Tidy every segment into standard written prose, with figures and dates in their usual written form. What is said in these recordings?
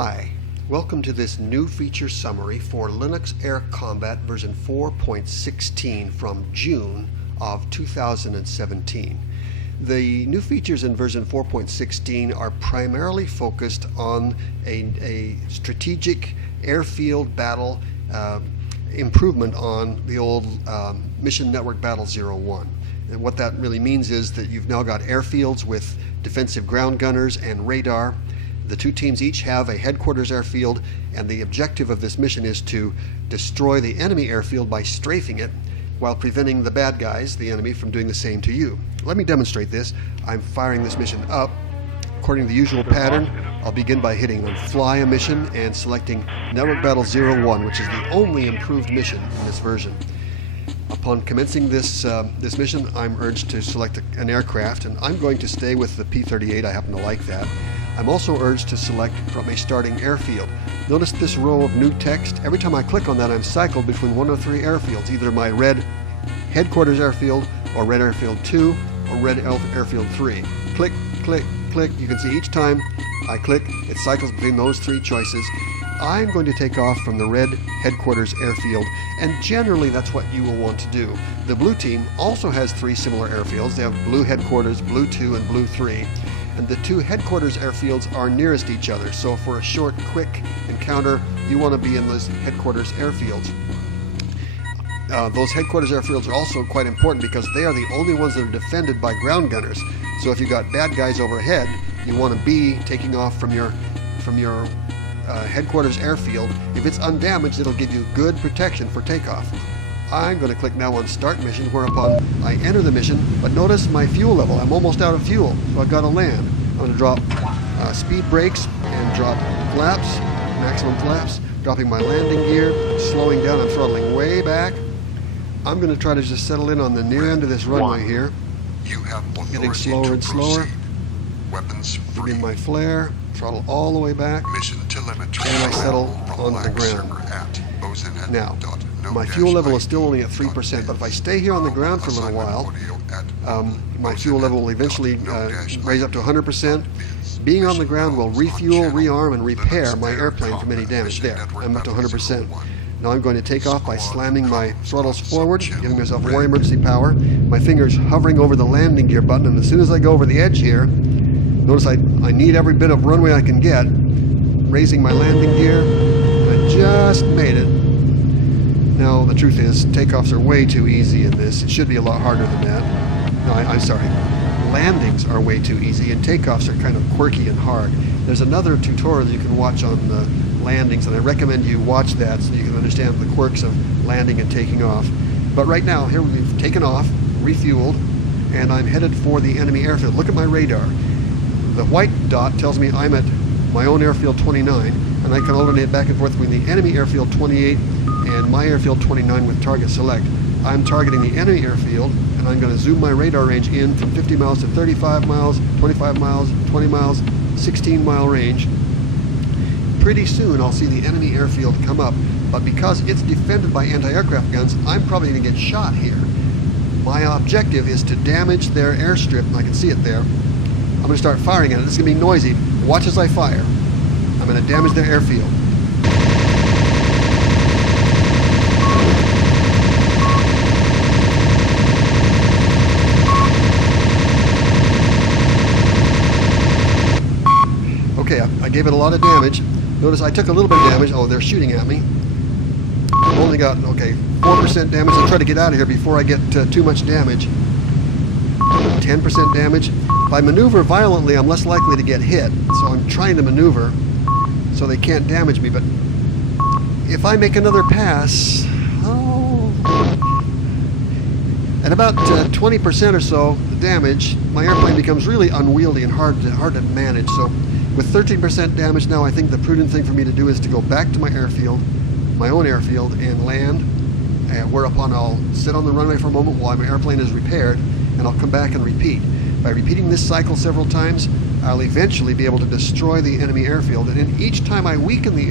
Hi, welcome to this new feature summary for Linux Air Combat version 4.16 from June of 2017. The new features in version 4.16 are primarily focused on a strategic airfield battle improvement on the old Mission Network Battle 01. And what that really means is that you've now got airfields with defensive ground gunners and radar. The two teams each have a headquarters airfield, and the objective of this mission is to destroy the enemy airfield by strafing it while preventing the bad guys, the enemy, from doing the same to you. Let me demonstrate this. I'm firing this mission up. According to the usual pattern, I'll begin by hitting the fly a mission and selecting Network Battle 01, which is the only improved mission in this version. Upon commencing this mission, I'm urged to select an aircraft, and I'm going to stay with the P-38. I happen to like that. I'm also urged to select from a starting airfield. Notice this row of new text. Every time I click on that, I'm cycled between one of three airfields, either my red headquarters airfield, or red airfield 2, or red airfield 3. Click, click, click. You can see each time I click, it cycles between those three choices. I'm going to take off from the red headquarters airfield, and generally that's what you will want to do. The blue team also has three similar airfields. They have blue headquarters, blue 2, and blue 3. And the two headquarters airfields are nearest each other, so for a short, quick encounter, you want to be in those headquarters airfields. Those headquarters airfields are also quite important because they are the only ones that are defended by ground gunners. So if you've got bad guys overhead, you want to be taking off from your headquarters airfield. If it's undamaged, it'll give you good protection for takeoff. I'm going to click now on Start Mission, whereupon I enter the mission, but notice my fuel level. I'm almost out of fuel, so I've got to land. I'm going to drop speed brakes and drop flaps, maximum flaps, dropping my landing gear, slowing down. I'm throttling way back. I'm going to try to just settle in on the near end of this runway here. Getting slower and slower. Giving my flare, throttle all the way back, and I settle onto the ground. Now, my fuel level is still only at 3%, but if I stay here on the ground for a little while, my fuel level will eventually raise up to 100%. Being on the ground will refuel, rearm, and repair my airplane from any damage. There, I'm up to 100%. Now I'm going to take off by slamming my throttles forward, giving myself more emergency power. My fingers hovering over the landing gear button, and as soon as I go over the edge here, notice I need every bit of runway I can get, raising my landing gear, and I just made it. Now, the truth is, takeoffs are way too easy in this. It should be a lot harder than that. No, I'm sorry. Landings are way too easy, and takeoffs are kind of quirky and hard. There's another tutorial you can watch on the landings, and I recommend you watch that so you can understand the quirks of landing and taking off. But right now, here we've taken off, refueled, and I'm headed for the enemy airfield. Look at my radar. The white dot tells me I'm at my own airfield 29, and I can alternate back and forth between the enemy airfield 28 and my airfield 29 with target select. I'm targeting the enemy airfield, and I'm going to zoom my radar range in from 50 miles to 35 miles, 25 miles, 20 miles, 16-mile range. Pretty soon I'll see the enemy airfield come up, but because it's defended by anti-aircraft guns, I'm probably going to get shot here. My objective is to damage their airstrip, and I can see it there. I'm going to start firing at it. This is going to be noisy. Watch as I fire. I'm going to damage their airfield. Okay, I gave it a lot of damage. Notice I took a little bit of damage. Oh, they're shooting at me. I've only got, 4% damage. I'll try to get out of here before I get too much damage. 10% damage. If I maneuver violently, I'm less likely to get hit. So I'm trying to maneuver so they can't damage me. But if I make another pass, at about 20% or so damage, my airplane becomes really unwieldy and hard to manage. So with 13% damage now, I think the prudent thing for me to do is to go back to my airfield, my own airfield, and land, whereupon I'll sit on the runway for a moment while my airplane is repaired, and I'll come back and repeat. By repeating this cycle several times, I'll eventually be able to destroy the enemy airfield, and in each time I weaken the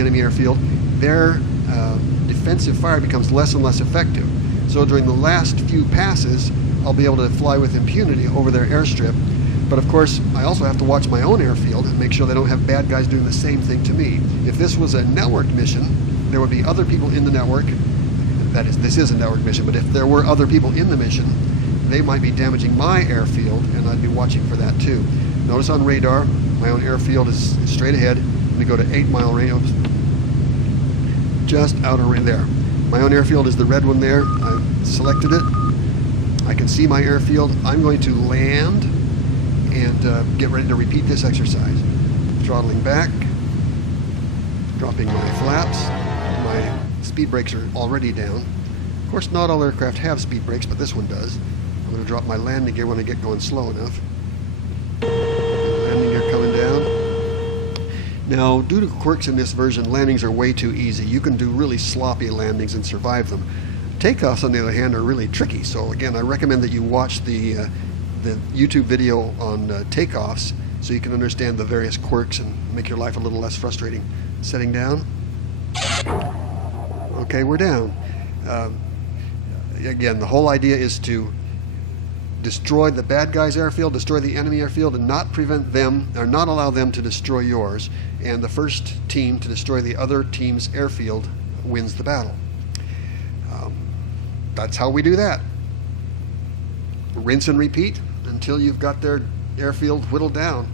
enemy airfield, their defensive fire becomes less and less effective. So during the last few passes, I'll be able to fly with impunity over their airstrip. But of course, I also have to watch my own airfield and make sure they don't have bad guys doing the same thing to me. If this was a networked mission, there would be other people in the network. That is, this is a network mission, but if there were other people in the mission, they might be damaging my airfield, and I'd be watching for that too. Notice on radar, my own airfield is straight ahead. I'm going to go to 8-mile range. Oops. Just out of range there. My own airfield is the red one there. I've selected it. I can see my airfield. I'm going to land and get ready to repeat this exercise. Throttling back, dropping my flaps. My speed brakes are already down. Of course, not all aircraft have speed brakes, but this one does. I'm going to drop my landing gear when I get going slow enough. Landing gear coming down. Now, due to quirks in this version, landings are way too easy. You can do really sloppy landings and survive them. Takeoffs, on the other hand, are really tricky. So again, I recommend that you watch the YouTube video on takeoffs so you can understand the various quirks and make your life a little less frustrating. Setting down. Okay, we're down. Again, the whole idea is to destroy the bad guy's airfield, destroy the enemy airfield, and not prevent them, or not allow them to destroy yours. And the first team to destroy the other team's airfield wins the battle. That's how we do that. Rinse and repeat until you've got their airfield whittled down.